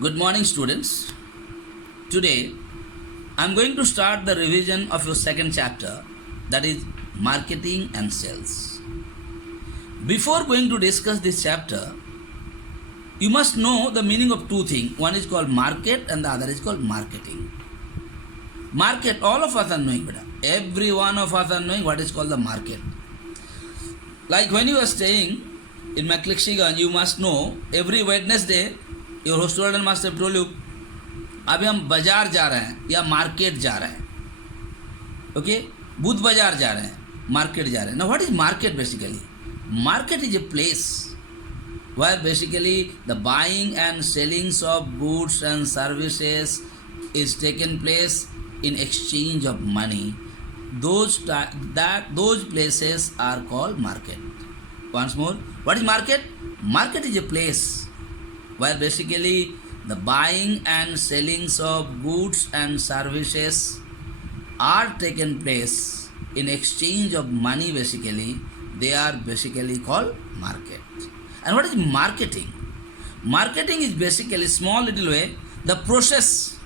Good morning, students. Today, I am going to start the revision of your second chapter, that is marketing and sales. Before going to discuss this chapter, you must know the meaning of two things. One is called market and the other is called marketing. Market, all of us are knowing, beta. Every one of us are knowing what is called the market. Like when you are staying in McLexigan, you must know every Wednesday, your hostel must have told you, अभी हम बाजार जा रहे हैं या market जा रहे हैं. ओके, बुध बाजार जा रहे हैं, मार्केट जा रहे हैं. Now what is market basically? Market is a place where basically the buying and selling of goods and services is taken place in exchange of money. Those places are called market. Once more, what is market? Market is a place where basically the buying and selling of goods and services are taken place in exchange of money. Basically, they are basically called market. And what is marketing? Marketing is basically small little way the process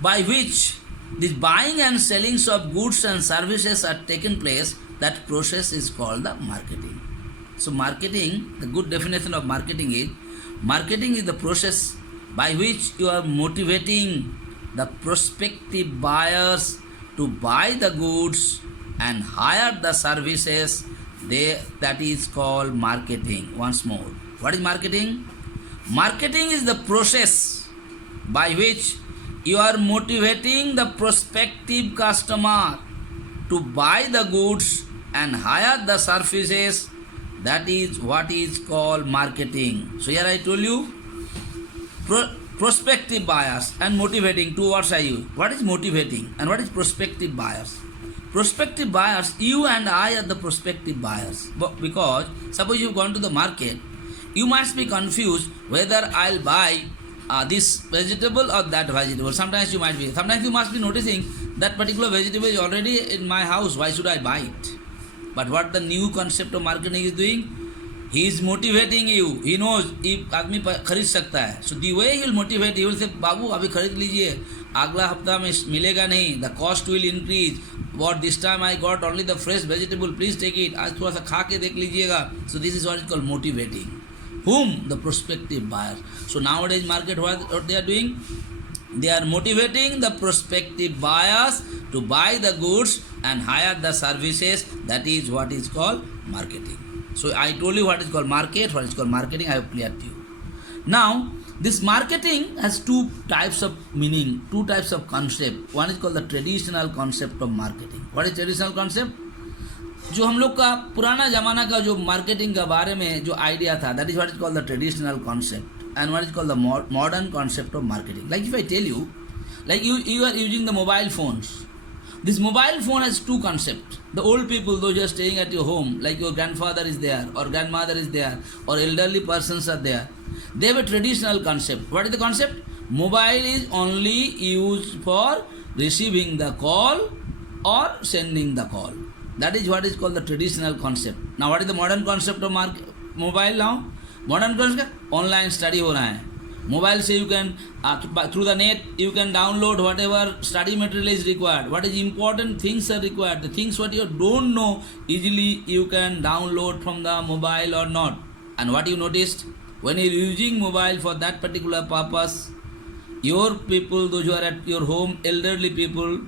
by which this buying and selling of goods and services are taken place. That process is called the marketing. So marketing, the good definition of marketing is the process by which you are motivating the prospective buyers to buy the goods and hire the services. That is called marketing. Once more, what is marketing? Marketing is the process by which you are motivating the prospective customer to buy the goods and hire the services. That is what is called marketing. So here I told you prospective buyers and motivating. Two words I use. What is motivating and what is prospective buyers? Prospective buyers, you and I are the prospective buyers. Because suppose you've gone to the market, you must be confused whether I'll buy this vegetable or that vegetable. Sometimes you must be noticing that particular vegetable is already in my house. Why should I buy it? But what the new concept of marketing is doing? He is motivating you. He knows if आदमी खरीद सकता है. So the way he will motivate, he will say, बाबू अभी खरीद लीजिए, अगला हफ्ता में मिलेगा नहीं. The cost will increase. What this time I got only the fresh vegetable. Please take it. आज थोड़ा सा खा के देख लीजिएगा. So this is what is called motivating. Whom? The prospective buyers. So nowadays market, what they are doing? They are motivating the prospective buyers to buy the goods and hire the services. That is what is called marketing. So I told you what is called market, what is called marketing. I have cleared to you. Now this marketing has two types of meaning, two types of concept. One is called the traditional concept of marketing. What is traditional concept? जो हम लोग का पुराना जमाना का जो marketing के बारे में जो आइडिया था, that is what is called the traditional concept, and what is called the modern concept of marketing. Like if I tell you, like you are using the mobile phones. This mobile phone has two concepts. The old people, those who are staying at your home, like your grandfather is there, or grandmother is there, or elderly persons are there, they have a traditional concept. What is the concept? Mobile is only used for receiving the call or sending the call. That is what is called the traditional concept. Now what is the modern concept of mobile now? Modern concept, online study हो रहा है. Mobile से you can through the net you can download whatever study material is required. What is important things are required. The things what you don't know easily you can download from the mobile or not. And what you noticed, when you are using mobile for that particular purpose, your people, those who are at your home, elderly people,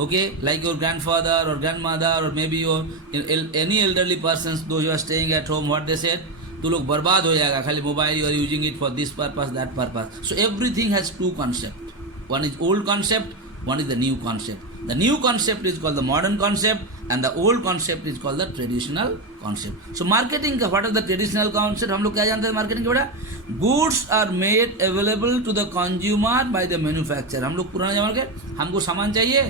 okay, like your grandfather or grandmother or maybe your any elderly persons, those who are staying at home, what they said, तो लोग बर्बाद हो जाएगा खाली mobile. You are using it for this purpose that purpose. So everything has two concept. One is old concept, one is the new concept. The new concept is called the modern concept and the old concept is called the traditional concept. So marketing का what are the traditional concept? हम लोग क्या जानते हैं marketing के बेटा? Goods are made available to the consumer by the manufacturer. हम लोग पुराने जमाने के, हमको सामान चाहिए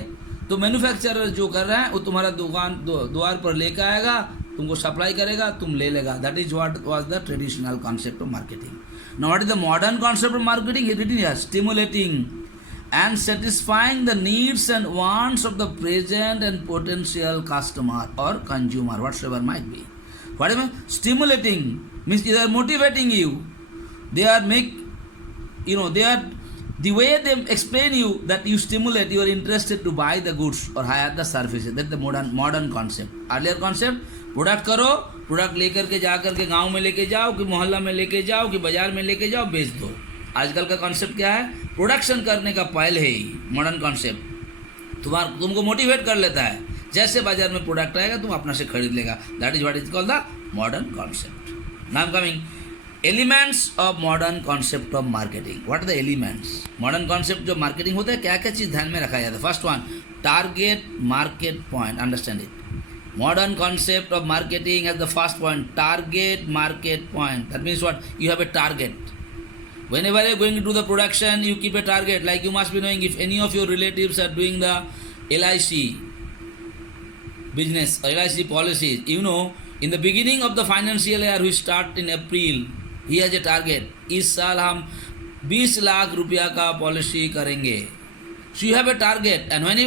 तो मैन्युफैक्चरर जो कर रहा है वो तुम्हारा दुकान द्वार पर लेकर आएगा, तुमको सप्लाई करेगा, तुम ले लेगा. That is what was the traditional concept of marketing. Now what is the modern concept of marketing? It is stimulating and satisfying the needs and wants of the present and potential customer or consumer, whatsoever might be. Whatever stimulating means they are motivating you. They are they are, the way they explain you that you stimulate, you are interested to buy the goods or hire the services. That's the modern concept. Earlier concept, product करो, product लेकर के जा करके गांव में लेके जाओ कि मोहल्ला में लेके जाओ कि बाजार में लेके जाओ, बेच दो. आजकल का कॉन्सेप्ट क्या है? प्रोडक्शन करने का पहले ही मॉडर्न कॉन्सेप्ट तुमको मोटिवेट कर लेता है. जैसे बाजार में प्रोडक्ट आएगा तुम अपना से खरीद लेगा. That is what is called the modern concept. Now I am coming elements of modern concept of marketing. What are the elements? Modern concept जो मार्केटिंग होता है, क्या क्या चीज़ ध्यान में रखा जाता है? First one, target market point. Understand it. Modern concept of marketing has the first point, target market point. That means what? You have a target. Whenever you are going into the production, you keep a target. Like you must be knowing, if any of your relatives are doing the LIC business or LIC policies, in the beginning of the financial year, we start in April, he has a target. इस साल हम 20 लाख रुपया का policy करेंगे. So you have a target, and when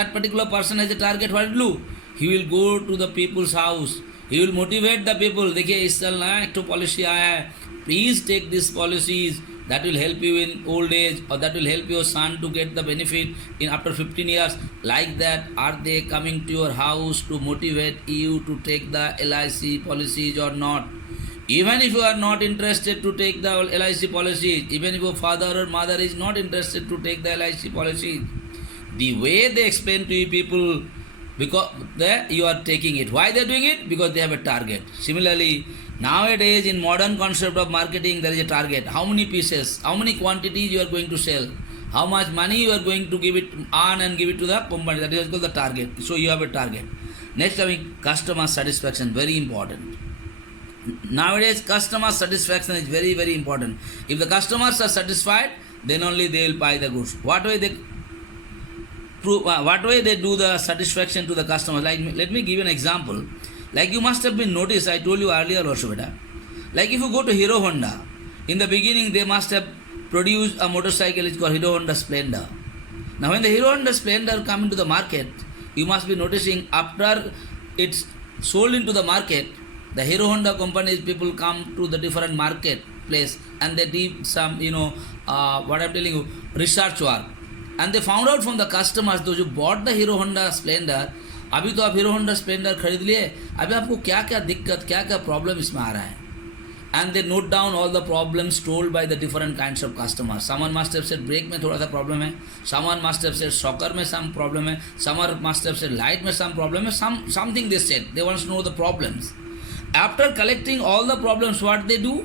that particular person has a target, what will do? He will go to the people's house. He will motivate the people. देखिए इस साल ना एक तो पॉलिसी आया है, please take these policies. That will help you in old age, or that will help your son to get the benefit in after 15 years. Like that, are they coming to your house to motivate you to take the LIC policies or not? Even if you are not interested to take the LIC policies, even if your father or mother is not interested to take the LIC policies, the way they explain to you people, because you are taking it. Why they are doing it? Because they have a target. Similarly, nowadays in modern concept of marketing, there is a target. How many pieces, how many quantities you are going to sell, how much money you are going to give it on and give it to the company. That is called the target. So you have a target. Next coming, customer satisfaction, very important. Nowadays, customer satisfaction is very, very important. If the customers are satisfied, then only they will buy the goods. What way they do the satisfaction to the customer? Like, let me give you an example. Like you must have been noticed, I told you earlier also, beta. Like if you go to Hero Honda, in the beginning they must have produced a motorcycle, it's called Hero Honda Splendor. Now when the Hero Honda Splendor come into the market, you must be noticing after it's sold into the market, the Hero Honda companies, people come to the different marketplace and they did some, what I'm telling you, research work. And they found out from the customers, those who bought the Hero Honda Splendor, अभी तो आप hero Honda Splendor खरीद लिए, अभी आपको क्या क्या दिक्कत, क्या क्या प्रॉब्लम इसमें आ रहा है. And they note down all the problems told by the different kinds of customers. Someone must have said brake में थोड़ा सा प्रॉब्लम है, someone must have said shocker में some प्रॉब्लम है, someone must have said light में some problem है, something they said. They want to know the problems. After collecting all the problems, what they do?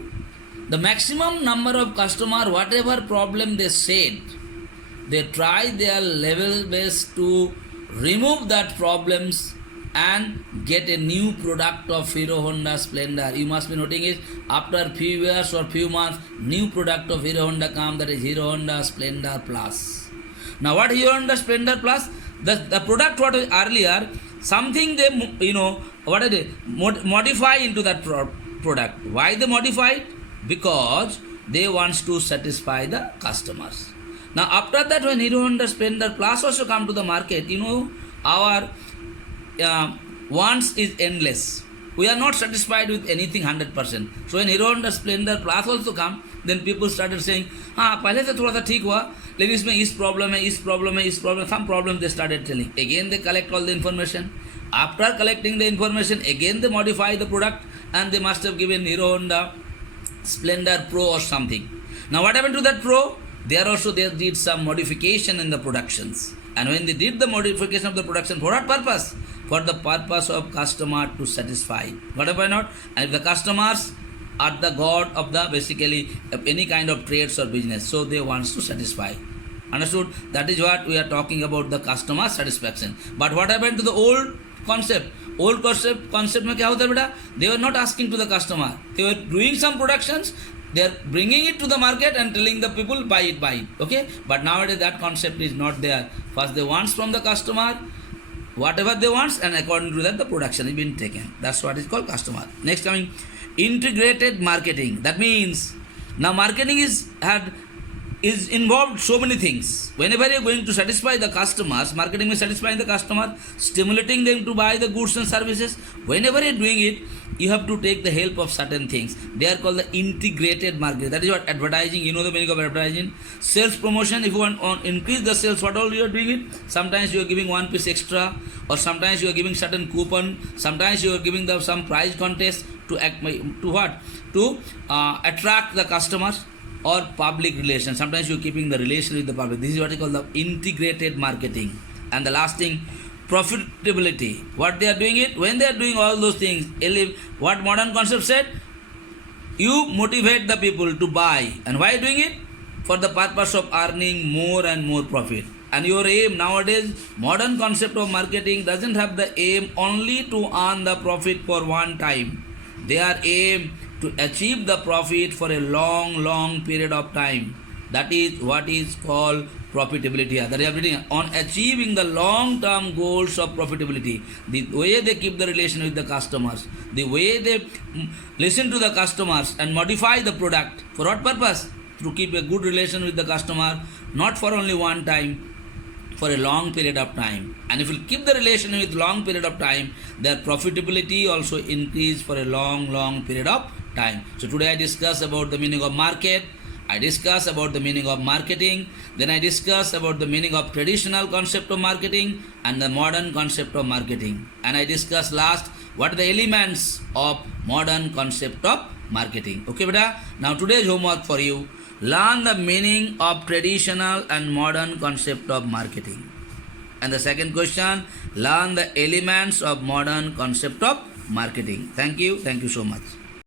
The maximum number of customer, whatever problem they said, they try their level best to remove that problems and get a new product of Hero Honda Splendor. You must be noting it, after few years or few months, new product of Hero Honda come, that is Hero Honda Splendor Plus. Now what Hero Honda Splendor Plus? The product what was earlier, something they, what are they? Modify into that product. Why they modify it? Because they want to satisfy the customers. Now after that, when Hero Honda Splendor Plus also come to the market, our wants is endless. We are not satisfied with anything 100%. So when Hero Honda Splendor Plus also come, then people started saying, पहले तो थोड़ा सा ठीक हुआ, लेकिन इसमें इस problem है, इस प्रॉब्लम है, इस problem, some problem they started telling. Again they collect all the information. After collecting the information, again they modify the product and they must have given Hero Honda Splendor Pro or something. Now what happened to that Pro? There also they did some modification in the productions. And when they did the modification of the production, for what purpose? For the purpose of customer to satisfy. What about not? And if the customers are the god of the basically any kind of trades or business, so they want to satisfy. Understood? That is what we are talking about, the customer satisfaction. But what happened to the old concept? Old concept में क्या होता है बेटा? They were not asking to the customer. They were doing some productions. They are bringing it to the market and telling the people buy it. Okay? But nowadays that concept is not there. First they want from the customer whatever they want, and according to that the production is being taken. That's what is called customer. Next coming, integrated marketing. That means now marketing is involved so many things. Whenever you are going to satisfy the customers, marketing is satisfying the customer, stimulating them to buy the goods and services. Whenever you are doing it, you have to take the help of certain things. They are called the integrated market. That is what advertising, you know the meaning of advertising. Sales promotion, if you want to increase the sales, what all you are doing it? Sometimes you are giving one piece extra, or sometimes you are giving certain coupon, sometimes you are giving the some prize contest to what? To attract the customers, or public relations. Sometimes you are keeping the relation with the public. This is what is called the integrated marketing. And the last thing, profitability. What they are doing it? When they are doing all those things, what modern concept said? You motivate the people to buy. And why doing it? For the purpose of earning more and more profit. And your aim nowadays, modern concept of marketing doesn't have the aim only to earn the profit for one time. They are aim to achieve the profit for a long period of time. That is what is called profitability. That is everything on achieving the long-term goals of profitability. The way they keep the relation with the customers, the way they listen to the customers and modify the product. For what purpose? To keep a good relation with the customer, not for only one time, for a long period of time. And if you keep the relation with long period of time, their profitability also increase for a long period of time. So today I discuss about the meaning of market, I discuss about the meaning of marketing, then I discuss about the meaning of traditional concept of marketing and the modern concept of marketing. And I discuss last what are the elements of modern concept of marketing. Okay, beta? Now today's homework for you, learn the meaning of traditional and modern concept of marketing. And the second question, learn the elements of modern concept of marketing. Thank you so much.